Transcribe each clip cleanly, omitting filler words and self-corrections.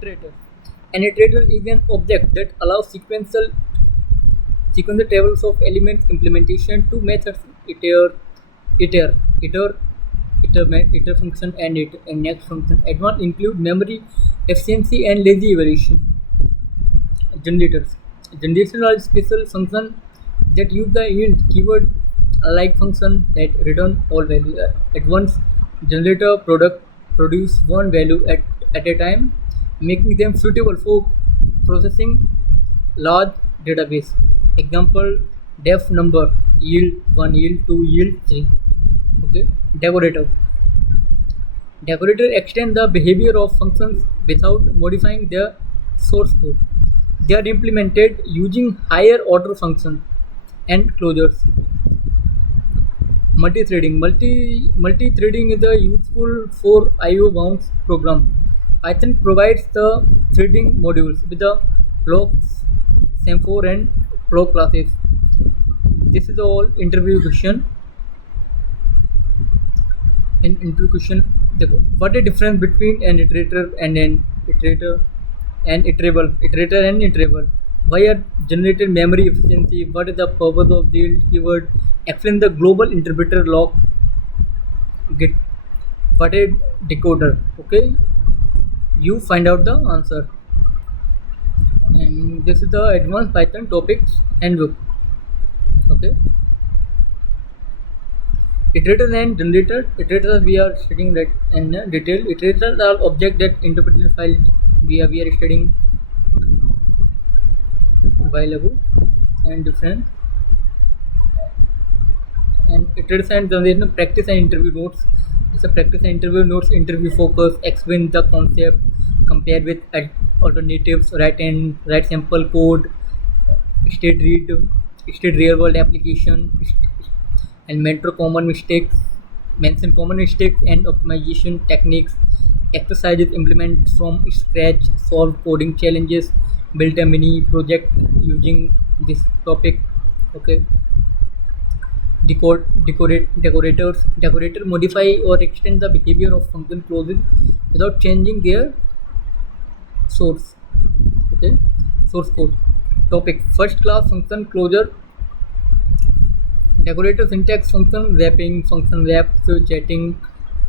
Iterator. An iterator is an object that allows sequential tables of elements implementation to methods iter, iter, iter, iter function and next function. Advanced include memory efficiency and lazy evaluation. Generators. Generators are special functions that use the yield keyword like function that return all values at once. Generator product produce one value at a time, making them suitable for processing large database. Example: def number yield 1, yield 2, yield 3. Okay. Decorator. Decorator extend the behavior of functions without modifying their source code. They are implemented using higher order functions and closures. Multi-threading. Multi-threading is a useful for I/O bound program. Python provides the threading modules with the blocks, semaphore, and flow classes. This is all interview question. In interview question, what is the difference between an iterator and an iterator and iterable? Iterator and iterable. Why are generated memory efficiency? What is the purpose of the keyword? Explain the global interpreter lock. Get what is decoder? Okay, you find out the answer. And this is the advanced Python topics handbook. Okay. Iterator and generator. Iterators we are studying that in detail. Iterators are object that interpret the file we are studying while ago and different. And iterators and generation practice and interview notes. It's a practice and interview notes, interview focus, explain the concept, compare with alternatives, write sample code, state read, state real world application, and mentor common mistakes, mention common mistakes and optimization techniques, exercises implement from scratch, solve coding challenges, build a mini project using this topic. Okay. Decorator modify or extend the behavior of function clauses without changing their source. Okay. Source code. Topic: first class function closure. Decorator syntax: function wrapping, function wrap for chatting,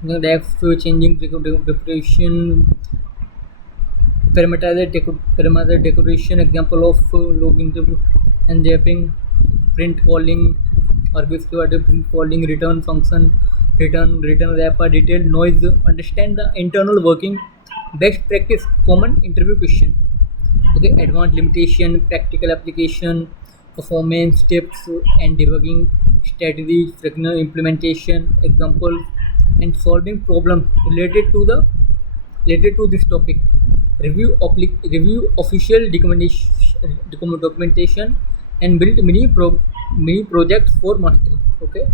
wrap for changing decoration, parameter decoration. Example of logging and wrapping, print calling, args print calling, return function, return wrapper, detailed noise. Understand the internal working. Best practice common interview question. Okay, advanced limitation, practical application, performance tips and debugging strategy, Figner implementation, examples, and solving problems related to this topic. Review official documentation and build mini projects for mastery. Okay.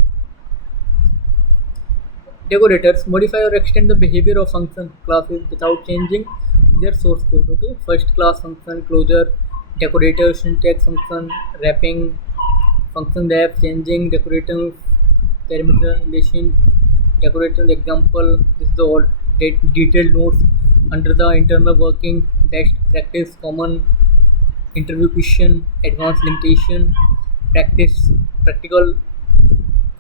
Decorators modify or extend the behavior of function classes without changing their source code. Okay. First class function closure, decorator syntax function wrapping, function wrap changing, decorator parameter relation, decorator example. This is the all detailed notes under the internal working, best practice, common interview question, advanced limitation, practical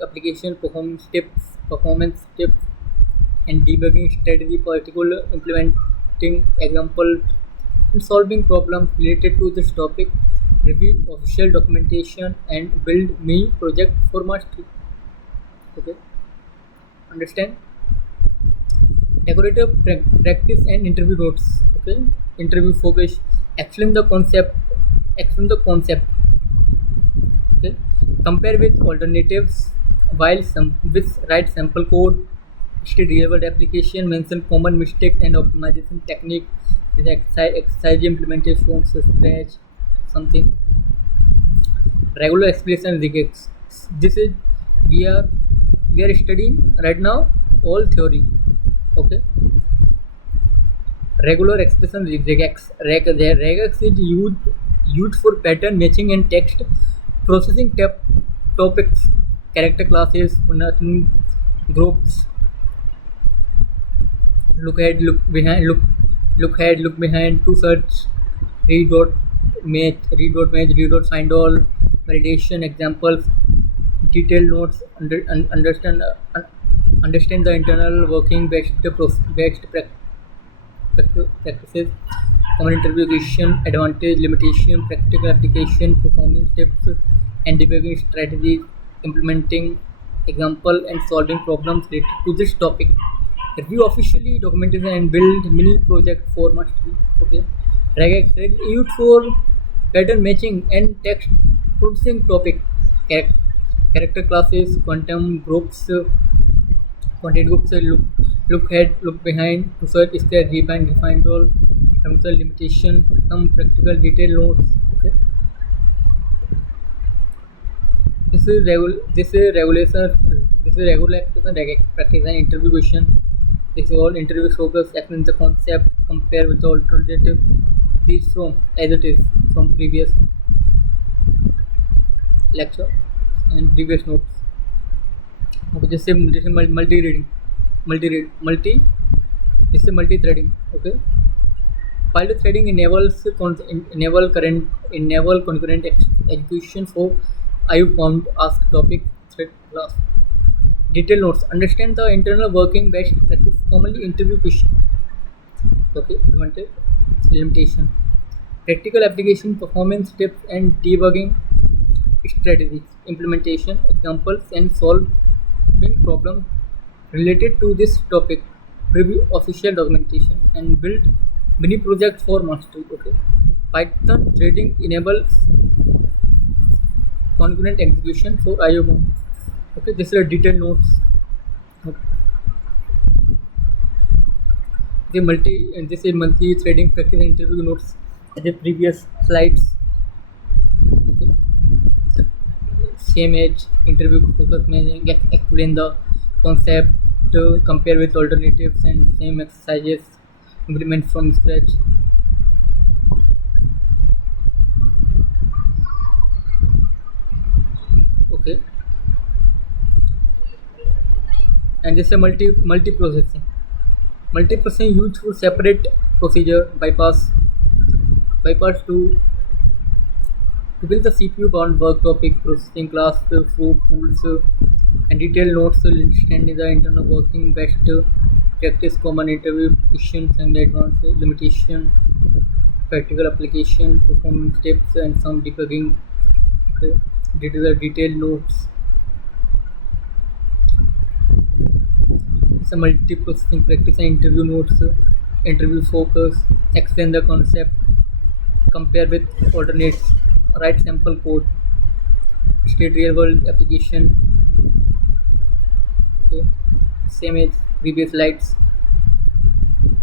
application, performance tips, and debugging strategy, particular implementing example, and solving problems related to this topic. Review official documentation and build mini project for mastery. Okay, understand? Decorator practice and interview notes. Okay, interview focus. Explain the concept. Okay, compare with alternatives. While write sample code, state real world application, mention common mistakes and optimization technique. This exercise implementation from scratch. Something. Regular explanation regex. This is we are studying right now all theory. Okay. Regular expression regex. Regex is used for pattern matching and text processing topics, character classes, groups. Look ahead, look behind, look look ahead, look behind, to search, read dot match, read dot find all, validation, examples, detailed notes, understand the internal working, practices, common interview question, advantage, limitation, practical application, performance tips, and debugging strategies, implementing example and solving problems related to this topic. Review officially documentation and build mini project for mastery. Okay. Regex is used for pattern matching and text processing topic. Charac- Character classes, quantum groups, quantity groups, look ahead, look behind, to search, square, refine all, terminal limitation, some practical detail notes. Okay. This is regular practice and interview question. This is all interview focus, explain the concept, compare with the alternative. These from as it is from previous lecture and previous notes. Okay, this is multi reading, multi. This is multi threading. Okay, pilot threading enable concurrent execution for IO bound ask topic thread class. Detail notes. Understand the internal working best practice commonly interview question. Okay, advantage, limitation. Practical application, performance tips and debugging strategies, implementation, examples and solving problems related to this topic. Review official documentation and build mini project for mastery. Okay. Python threading enables concurrent execution for IO bound. Okay, this is a detailed notes. Okay. This is multi-threading practice interview notes at the previous slides. Okay. Same age interview focus may explain the concept, compare with alternatives and same exercises, implement from scratch. Okay, and this is a multi-processing used for separate procedure bypass to build the CPU bound work topic processing class flow tools and detailed notes understanding the internal working best practice common interview questions and advanced limitation practical application performance tips and some debugging. Okay. These are detailed notes. Some multi-processing practice and interview notes, interview focus, explain the concept, compare with alternates, write sample code, state real world application. Okay. Same as previous slides.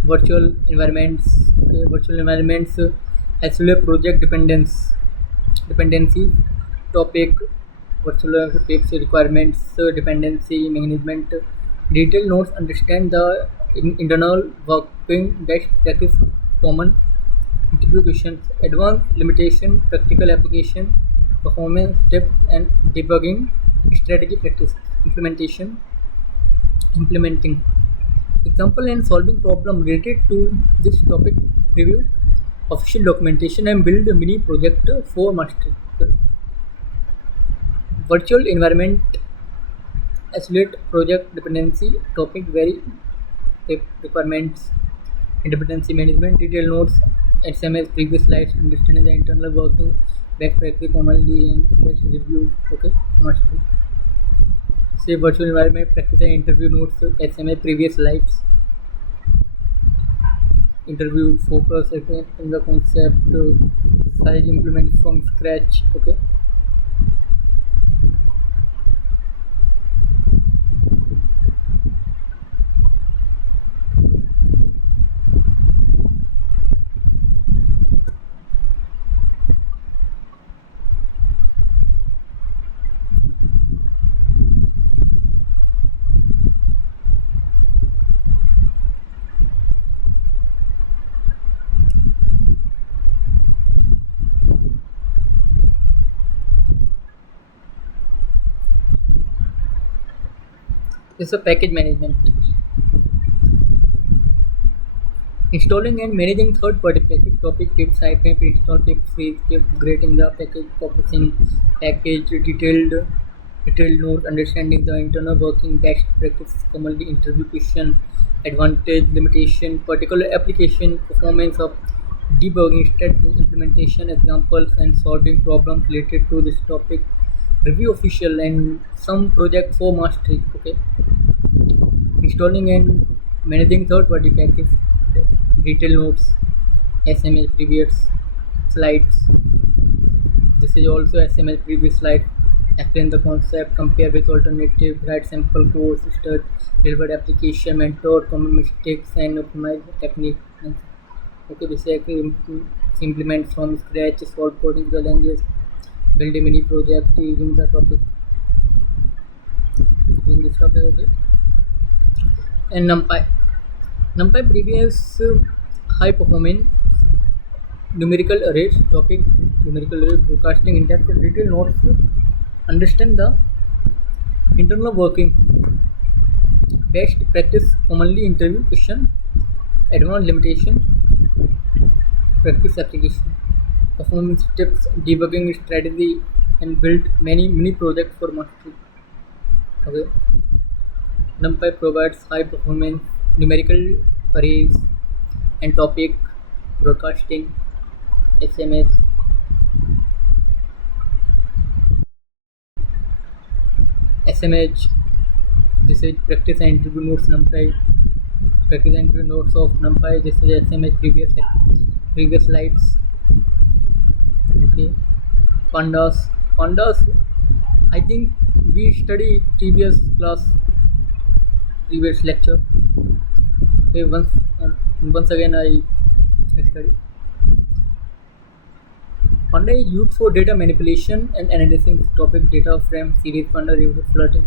Virtual environments. Okay. Virtual environments actually project dependency topic, virtual topics requirements, dependency management, detailed notes, understand the internal working best practice, common interview questions, advanced limitation, practical application, performance tips and debugging strategy practice, implementing example and solving problem related to this topic, review official documentation and build a mini project for mastery. Virtual environment isolate project dependency topic vary requirements dependency management detailed notes SMS previous slides understanding the internal working best practice commonly and best review. Okay, mastery. Say virtual environment practice and interview notes SMA previous slides interview focus in the concept size implement from scratch. Okay. This is a package management. Installing and managing third-party package. Topic tips, hyphen, install tips, is upgrading the package, publishing package, detailed notes, understanding the internal working, best practice, commonly interview question, advantage, limitation, particular application, performance of debugging, strategy, implementation, examples, and solving problems related to this topic. Review official and some project for mastery. Okay, installing and managing third-party packages, okay. Detail notes, SML previous slides. This is also SML previous slide. Explain the concept, compare with alternative, write sample codes, start real-world application, mentor common mistakes, and optimize the technique. Okay, basically implement from scratch, solve coding challenges, build a mini project using the topic in this topic. Okay, and NumPy previous high performing numerical arrays topic, numerical array broadcasting interactive detail notes, understand the internal working, best practice, commonly interview question, advanced limitation, practice application, performance tips, debugging strategy, and build many mini projects for mastery. Okay, NumPy provides high performance numerical arrays and topic broadcasting, SMS, SMH. This is practice and interview notes NumPy. Practice and interview notes of NumPy. This is SMH previous slides. Okay. Pandas. I think we study previous class, previous lecture. Okay. Once again I study. Panda is used for data manipulation and analyzing topic data frame series. Panda review flooding,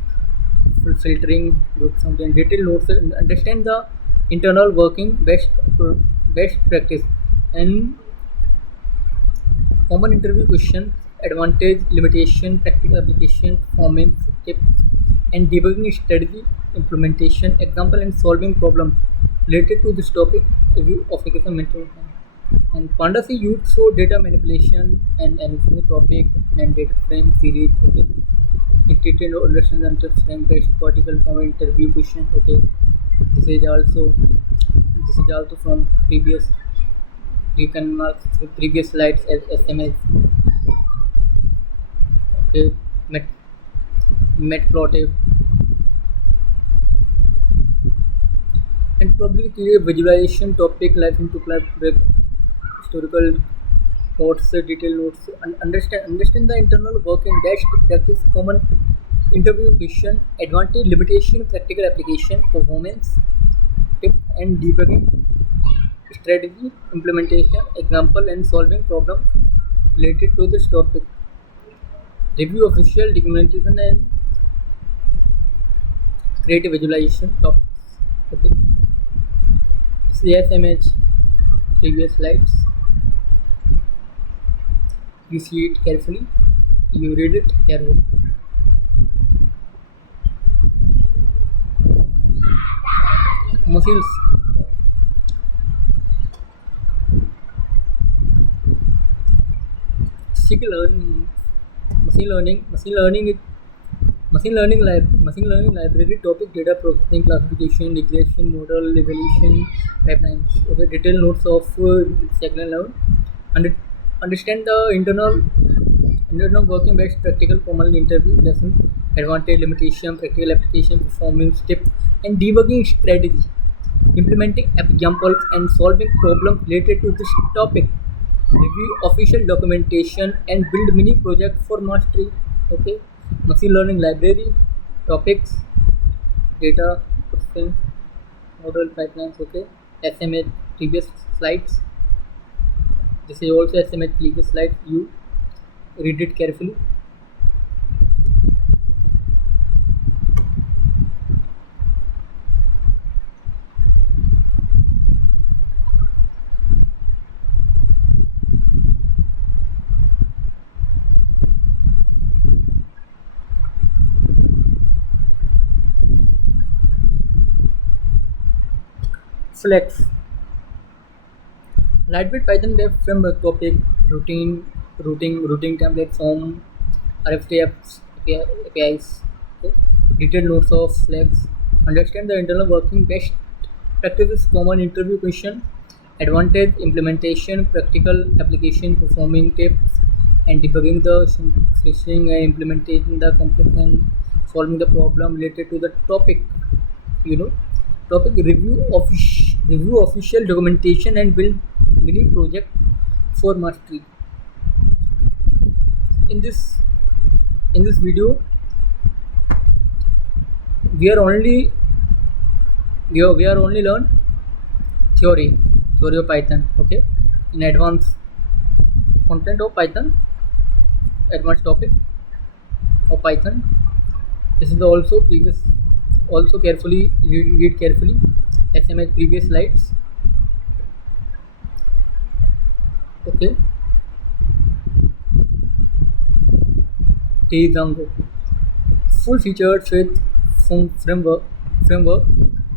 filtering, group something. Detailed notes. Understand the internal working, best practice, and common interview questions, advantage, limitation, practical application, performance tips, and debugging strategy, implementation, example, and solving problem related to this topic. Review of application mental. And Pandas is used for data manipulation and analyzing the topic and data frame series. Okay, integrated understand the frame based particle common interview question. Okay, this is also from previous. You can mark the previous slides as SMS. Okay, Matplotlib, and probably clear visualization topic life into break, historical quotes, detail notes, and understand the internal working, dash practice, common interview question, advantage, limitation, practical application, performance tip, and debugging strategy, implementation, example, and solving problem related to this topic. Review official documentation and creative visualization topics. Okay, this is SMH previous slides. You see it carefully, you read it carefully. Muscles. Machine learning library topic, data processing, classification, regression, model evaluation, pipelines. Okay, detailed notes of second level. Understand the internal working best practical common interview lesson, advantage, limitation, practical application, performance tips, and debugging strategy, implementing examples and solving problems related to this topic. Review official documentation and build mini project for mastery. Okay, machine learning library topics, data processing, model pipelines. Okay, SMH previous slides. This is also SMH previous slide. You read it carefully. Flex. Lightweight Python web framework topic routine routing template form RFTFs APIs. Okay. Detailed notes of flags. Understand the internal working best practices common interview question. Advantage implementation practical application performing tips and debugging the fixing and implementing the complex and solving the problem related to the topic. You know, topic review official documentation and build mini project for mastery. In this video we are only we are only learn theory theory of Python. Okay, in advanced content of Python, advanced topic of Python. This is the also previous, also carefully read carefully SMS previous slides. Okay, Django full featured with framework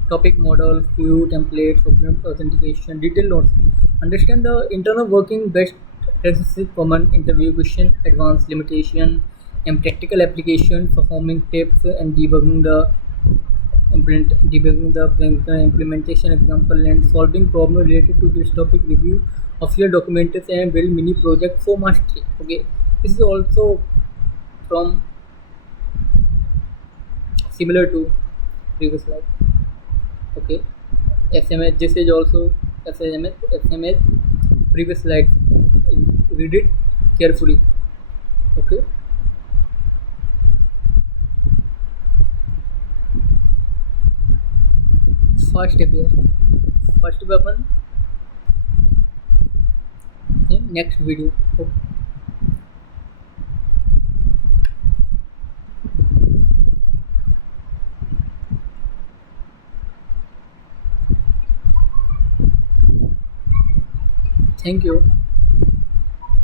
topic model view templates document authentication detailed notes. Understand the internal working best practices common interview question advanced limitation and practical application performing tips and debugging the implementation example and solving problem related to this topic review of your documentation and build mini project for mastery. Okay, this is also from similar to previous slide. Okay, SMS, this is also SMS previous slides. Read it carefully. Okay, fast API. First weapon in next video. Okay. Thank you.